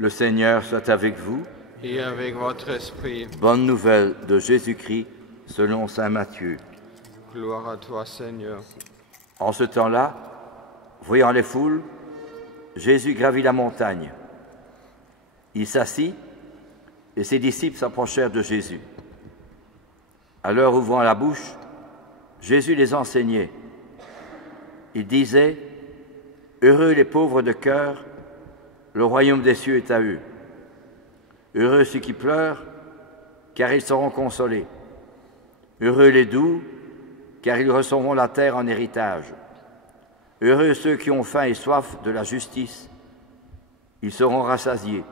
Le Seigneur soit avec vous. Et avec votre esprit. Bonne nouvelle de Jésus-Christ selon saint Matthieu. Gloire à toi, Seigneur. En ce temps-là, voyant les foules, Jésus gravit la montagne. Il s'assit et ses disciples s'approchèrent de Jésus. À leur ouvrant la bouche, Jésus les enseignait. Il disait « Heureux les pauvres de cœur, le royaume des cieux est à eux. Heureux ceux qui pleurent, car ils seront consolés. Heureux les doux, car ils recevront la terre en héritage. Heureux ceux qui ont faim et soif de la justice, ils seront rassasiés.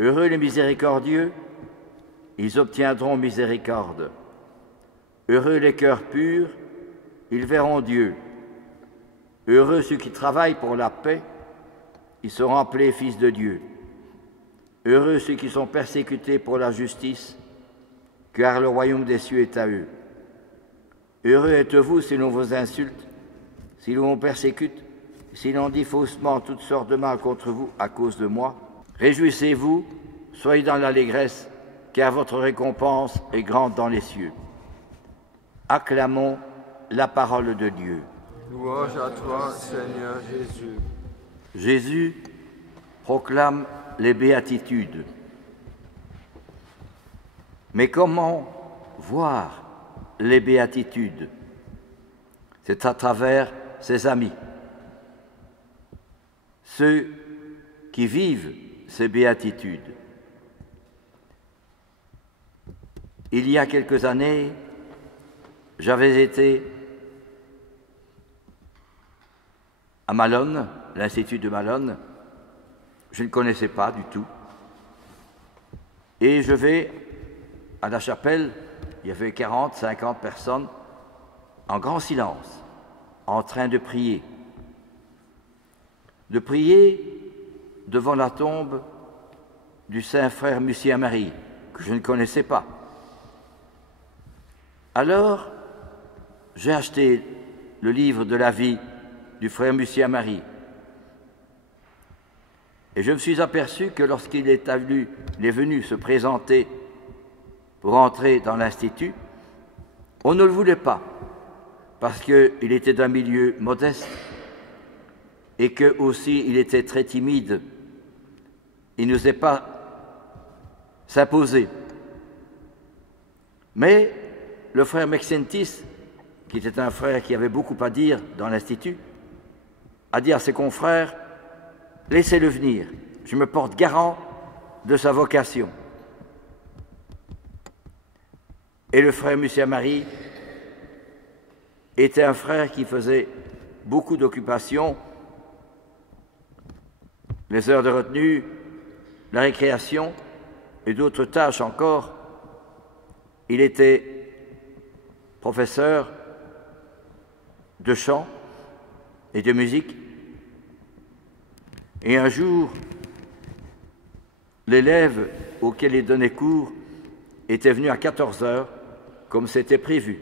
Heureux les miséricordieux, ils obtiendront miséricorde. Heureux les cœurs purs, ils verront Dieu. Heureux ceux qui travaillent pour la paix, ils seront appelés fils de Dieu. Heureux ceux qui sont persécutés pour la justice, car le royaume des cieux est à eux. Heureux êtes-vous si l'on vous insulte, si l'on vous persécute, si l'on dit faussement toutes sortes de mal contre vous à cause de moi. Réjouissez-vous, soyez dans l'allégresse, car votre récompense est grande dans les cieux. Acclamons la parole de Dieu. Louange à toi, Seigneur Jésus. Jésus proclame les béatitudes. Mais comment voir les béatitudes? C'est à travers ses amis, ceux qui vivent ces béatitudes. Il y a quelques années, j'avais été à Malone, l'Institut de Malone. Je ne connaissais pas du tout. Et je vais à la chapelle, il y avait 40, 50 personnes, en grand silence, en train de prier. De prier devant la tombe du saint frère Musier-Marie, que je ne connaissais pas. Alors, j'ai acheté le livre de la vie du frère Musier-Marie. Et je me suis aperçu que lorsqu'il est venu se présenter pour entrer dans l'Institut, on ne le voulait pas, parce qu'il était d'un milieu modeste et que aussi il était très timide. Il n'osait pas s'imposer. Mais le frère Maxentis, qui était un frère qui avait beaucoup à dire dans l'Institut, a dit à ses confrères « Laissez-le venir, je me porte garant de sa vocation. » Et le frère Musier-Marie était un frère qui faisait beaucoup d'occupations, les heures de retenue, la récréation et d'autres tâches encore. Il était professeur de chant et de musique. Et un jour, l'élève auquel il donnait cours était venu à 14 heures, comme c'était prévu.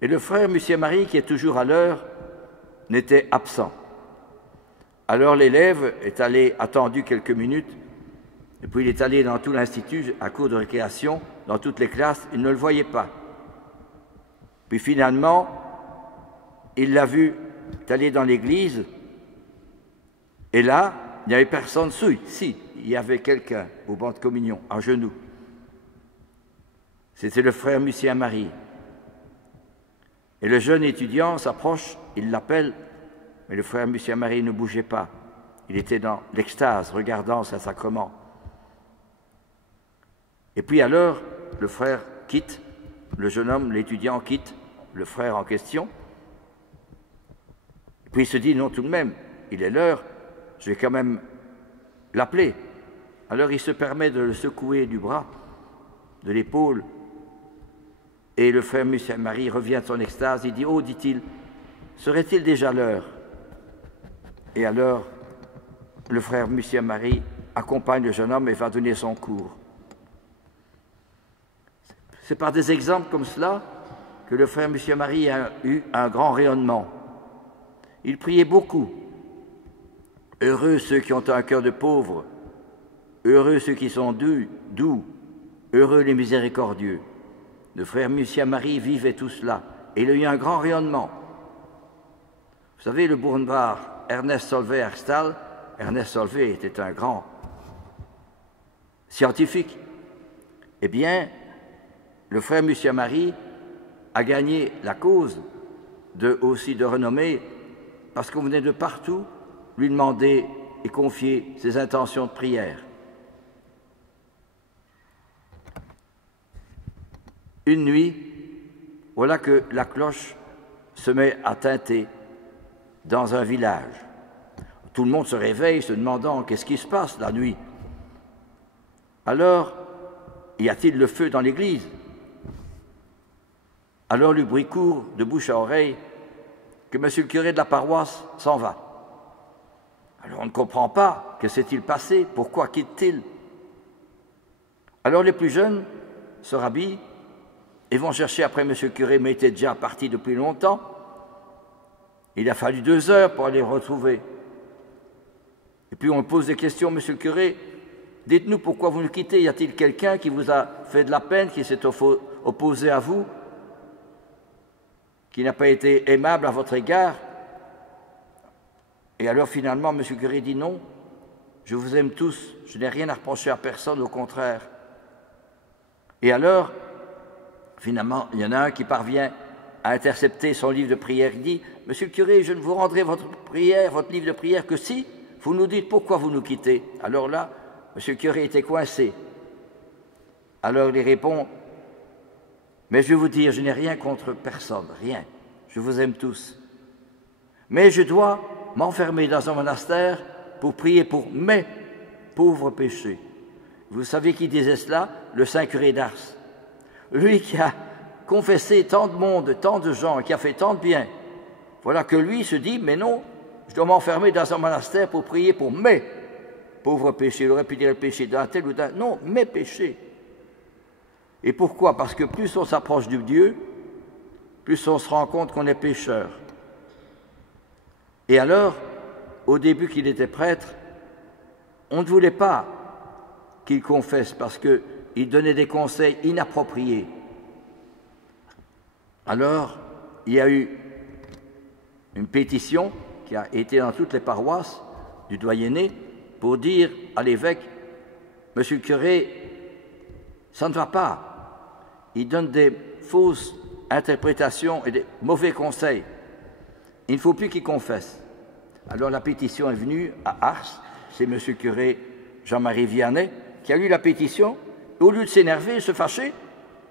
Et le frère Musier-Marie, qui est toujours à l'heure, n'était absent. Alors l'élève est allé, attendu quelques minutes, et puis il est allé dans tout l'institut, à cours de récréation, dans toutes les classes, il ne le voyait pas. Puis finalement, il l'a vu aller dans l'église, et là, il n'y avait personne dessous. Si, il y avait quelqu'un au banc de communion, à genoux. C'était le frère Musier-Marie. Et le jeune étudiant s'approche, il l'appelle, mais le frère Musier-Marie ne bougeait pas. Il était dans l'extase, regardant ce sacrement. Et puis alors, le frère quitte, le jeune homme, l'étudiant quitte le frère en question. Et puis il se dit, non, tout de même, il est l'heure, je vais quand même l'appeler. Alors il se permet de le secouer du bras, de l'épaule, et le frère Musier-Marie revient de son extase, il dit, oh, dit-il, serait-il déjà l'heure? Et alors, le frère Musier-Marie accompagne le jeune homme et va donner son cours. C'est par des exemples comme cela que le frère Musier-Marie a eu un grand rayonnement. Il priait beaucoup. Heureux ceux qui ont un cœur de pauvre, heureux ceux qui sont doux, heureux les miséricordieux. Le frère Musier-Marie vivait tout cela, et il a eu un grand rayonnement. Vous savez, le Bournevard Ernest Solvay Herstal, Ernest Solvay était un grand scientifique. Eh bien, le frère Musier-Marie a gagné la cause aussi de renommée parce qu'on venait de partout lui demander et confier ses intentions de prière. Une nuit, voilà que la cloche se met à tinter dans un village. Tout le monde se réveille se demandant qu'est-ce qui se passe la nuit. Alors, y a-t-il le feu dans l'église? Alors le bruit court de bouche à oreille que monsieur le curé de la paroisse s'en va. Alors on ne comprend pas, que s'est-il passé? Pourquoi quitte-t-il? Alors les plus jeunes se rhabillent et vont chercher après monsieur le curé, mais il était déjà parti depuis longtemps. Il a fallu 2 heures pour aller le retrouver. Et puis on pose des questions, monsieur le curé, dites-nous pourquoi vous nous quittez, y a-t-il quelqu'un qui vous a fait de la peine, qui s'est opposé à vous, qui n'a pas été aimable à votre égard? Et alors finalement, M. le curé dit non, je vous aime tous, je n'ai rien à reprocher à personne, au contraire. Et alors, finalement, il y en a un qui parvient à intercepter son livre de prière, il dit, Monsieur le curé, je ne vous rendrai votre livre de prière que si vous nous dites pourquoi vous nous quittez. Alors là, M. le curé était coincé. Alors il répond, mais je vais vous dire, je n'ai rien contre personne, rien. Je vous aime tous. Mais je dois m'enfermer dans un monastère pour prier pour mes pauvres péchés. Vous savez qui disait cela? Le saint curé d'Ars. Lui qui a confessé tant de monde, tant de gens, qui a fait tant de bien. Voilà que lui se dit, mais non, je dois m'enfermer dans un monastère pour prier pour mes pauvres péchés. Il aurait pu dire le péché d'un tel ou d'un... Non, mes péchés. Et pourquoi? Parce que plus on s'approche de Dieu, plus on se rend compte qu'on est pécheur. Et alors, au début qu'il était prêtre, on ne voulait pas qu'il confesse parce qu'il donnait des conseils inappropriés. Alors, il y a eu une pétition qui a été dans toutes les paroisses du doyenné pour dire à l'évêque, Monsieur le curé, ça ne va pas. Il donne des fausses interprétations et des mauvais conseils. Il ne faut plus qu'il confesse. Alors la pétition est venue à Ars, c'est M. le curé Jean-Marie Vianney qui a lu la pétition. Au lieu de s'énerver et se fâcher,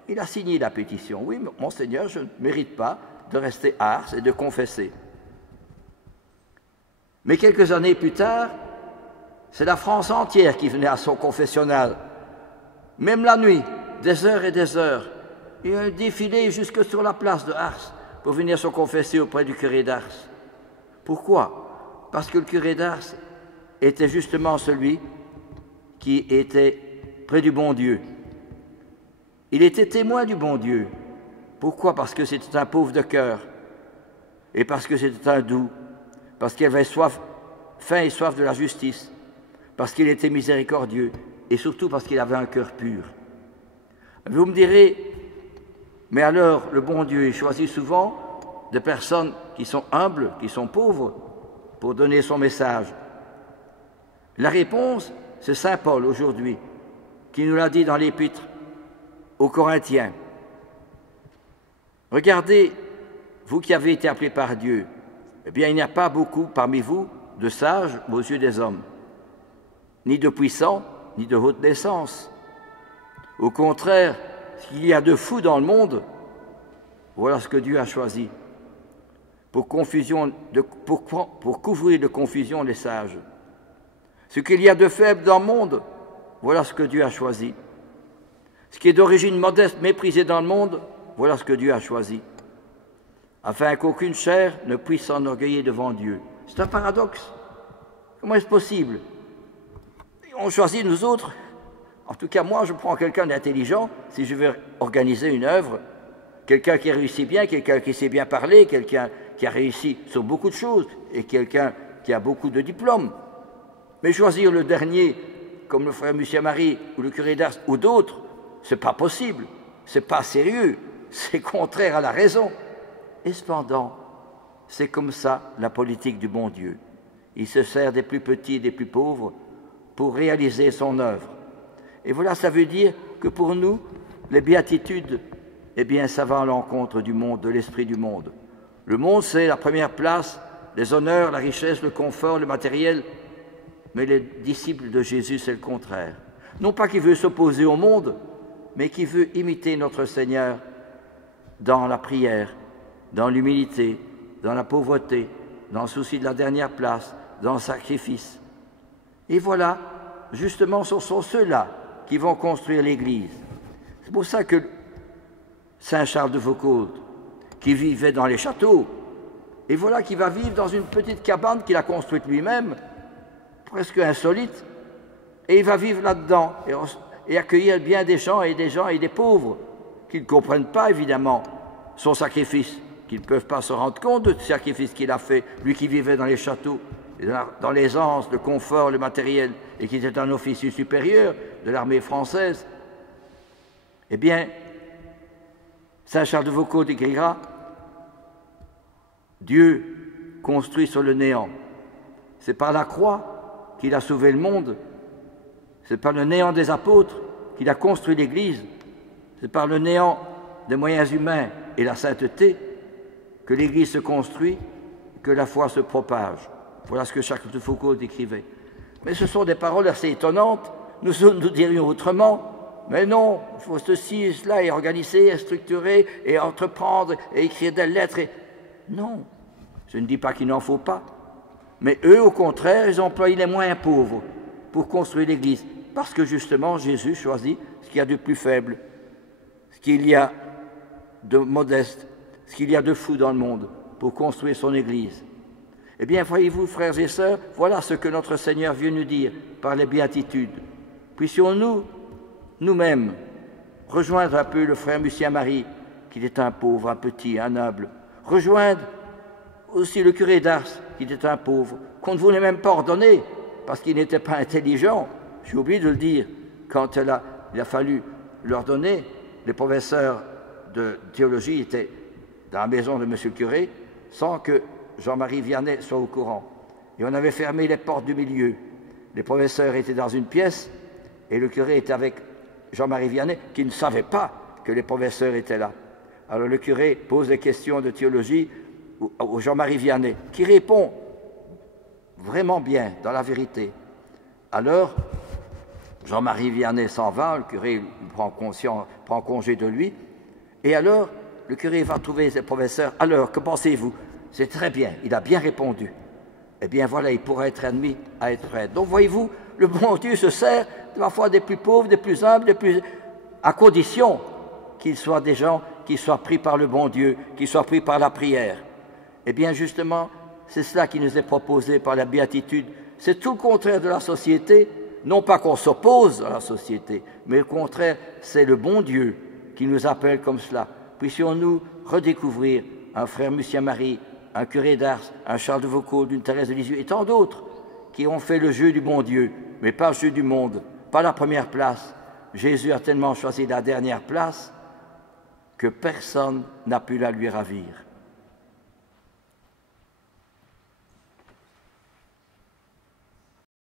il a signé la pétition. Oui, monseigneur, je ne mérite pas de rester à Ars et de confesser. Mais quelques années plus tard, c'est la France entière qui venait à son confessionnal. Même la nuit, des heures et des heures. Il y a un défilé jusque sur la place de Ars pour venir se confesser auprès du curé d'Ars. Pourquoi? Parce que le curé d'Ars était justement celui qui était près du bon Dieu. Il était témoin du bon Dieu. Pourquoi? Parce que c'était un pauvre de cœur et parce que c'était un doux, parce qu'il avait faim et soif de la justice, parce qu'il était miséricordieux et surtout parce qu'il avait un cœur pur. Vous me direz, mais alors le bon Dieu il choisit souvent des personnes qui sont humbles, qui sont pauvres, pour donner son message. La réponse, c'est saint Paul aujourd'hui, qui nous l'a dit dans l'Épître aux Corinthiens. Regardez, vous qui avez été appelés par Dieu, eh bien il n'y a pas beaucoup parmi vous de sages aux yeux des hommes, ni de puissants, ni de haute naissance. Au contraire, s'il y a de fous dans le monde, voilà ce que Dieu a choisi, pour couvrir de confusion les sages. Ce qu'il y a de faible dans le monde, voilà ce que Dieu a choisi. Ce qui est d'origine modeste, méprisé dans le monde, voilà ce que Dieu a choisi. Afin qu'aucune chair ne puisse s'enorgueillir devant Dieu. C'est un paradoxe. Comment est-ce possible? On choisit nous autres. En tout cas, moi, je prends quelqu'un d'intelligent si je veux organiser une œuvre. Quelqu'un qui réussit bien, quelqu'un qui sait bien parler, quelqu'un qui a réussi sur beaucoup de choses et quelqu'un qui a beaucoup de diplômes. Mais choisir le dernier, comme le frère Lucien-Marie ou le curé d'Ars ou d'autres, ce n'est pas possible, ce n'est pas sérieux, c'est contraire à la raison. Et cependant, c'est comme ça la politique du bon Dieu. Il se sert des plus petits et des plus pauvres pour réaliser son œuvre. Et voilà, ça veut dire que pour nous, les béatitudes, eh bien, ça va à l'encontre du monde, de l'esprit du monde. Le monde, c'est la première place, les honneurs, la richesse, le confort, le matériel. Mais les disciples de Jésus, c'est le contraire. Non pas qu'il veut s'opposer au monde, mais qu'il veut imiter notre Seigneur dans la prière, dans l'humilité, dans la pauvreté, dans le souci de la dernière place, dans le sacrifice. Et voilà, justement, ce sont ceux-là qui vont construire l'Église. C'est pour ça que Saint Charles de Foucauld, qui vivait dans les châteaux, et voilà qu'il va vivre dans une petite cabane qu'il a construite lui-même, presque insolite, et il va vivre là-dedans et accueillir bien des gens et des pauvres qui ne comprennent pas évidemment son sacrifice, qui ne peuvent pas se rendre compte du sacrifice qu'il a fait, lui qui vivait dans les châteaux, dans l'aisance, le confort, le matériel, et qui était un officier supérieur de l'armée française. Eh bien, Saint Charles de Foucauld écrira « Dieu construit sur le néant. C'est par la croix qu'il a sauvé le monde. C'est par le néant des apôtres qu'il a construit l'Église. C'est par le néant des moyens humains et la sainteté que l'Église se construit, que la foi se propage. » Voilà ce que Charles de Foucauld écrivait. Mais ce sont des paroles assez étonnantes. Nous dirions autrement. Mais non, il faut ceci et cela, et organiser, et structurer, et entreprendre, et écrire des lettres. Non, je ne dis pas qu'il n'en faut pas. Mais eux, au contraire, ils emploient les moyens pauvres pour construire l'Église. Parce que justement, Jésus choisit ce qu'il y a de plus faible, ce qu'il y a de modeste, ce qu'il y a de fou dans le monde, pour construire son Église. Eh bien, voyez-vous, frères et sœurs, voilà ce que notre Seigneur vient nous dire par les béatitudes. Puissions-nous, nous-mêmes, rejoindre un peu le frère Lucien-Marie, qui était un pauvre, un petit, un noble, rejoindre aussi le curé d'Ars, qui était un pauvre, qu'on ne voulait même pas ordonner, parce qu'il n'était pas intelligent. J'ai oublié de le dire, quand il a fallu l'ordonner, les professeurs de théologie étaient dans la maison de monsieur le curé, sans que Jean-Marie Vianney soit au courant. Et on avait fermé les portes du milieu. Les professeurs étaient dans une pièce, et le curé était avec Jean-Marie Vianney, qui ne savait pas que les professeurs étaient là. Alors le curé pose des questions de théologie au Jean-Marie Vianney, qui répond vraiment bien, dans la vérité. Alors, Jean-Marie Vianney s'en va, le curé prend congé de lui, et alors, le curé va trouver ses professeurs. Alors, que pensez-vous? C'est très bien, il a bien répondu. Eh bien voilà, il pourra être admis à être prêtre. Donc voyez-vous, le bon Dieu se sert parfois des plus pauvres, des plus humbles, à condition qu'ils soient des gens qui soient pris par le bon Dieu, qui soient pris par la prière. Eh bien justement, c'est cela qui nous est proposé par la béatitude. C'est tout le contraire de la société, non pas qu'on s'oppose à la société, mais au contraire, c'est le bon Dieu qui nous appelle comme cela. Puissions-nous redécouvrir un frère Lucien-Marie, un curé d'Ars, un Charles de Foucauld, une Thérèse de Lisieux et tant d'autres qui ont fait le jeu du bon Dieu, mais pas le jeu du monde, pas la première place. Jésus a tellement choisi la dernière place que personne n'a pu la lui ravir.